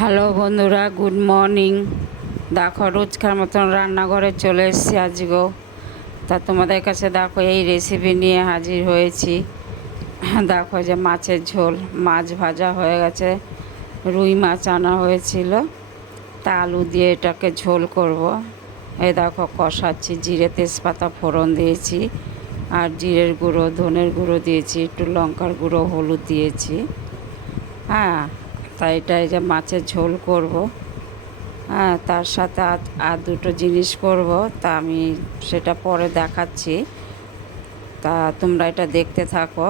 Hello বন্ধুরা, good morning. দেখো রোজকার মতন রান্নাঘরে চলে এসেছি আজকেও। তা তোমাদের কাছে দেখো এই রেসিপি নিয়ে হাজির হয়েছি। দেখো যে মাছের ঝোল, মাছ ভাজা হয়ে গেছে, রুই মাছ আনা হয়েছিল, তা আলু দিয়ে এটাকে ঝোল করব। এই দেখো কষাচ্ছি, জিরে তেজপাতা ফোড়ন দিয়েছি, আর জিরের গুঁড়ো ধনের গুঁড়ো দিয়েছি, একটু লঙ্কার গুঁড়ো হলুদ দিয়েছি। হ্যাঁ, তাই এটা এই যে মাছের ঝোল করব। হ্যাঁ, তার সাথে আর দুটো জিনিস করব, তা আমি সেটা পরে দেখাচ্ছি। তা তোমরা এটা দেখতে থাকো।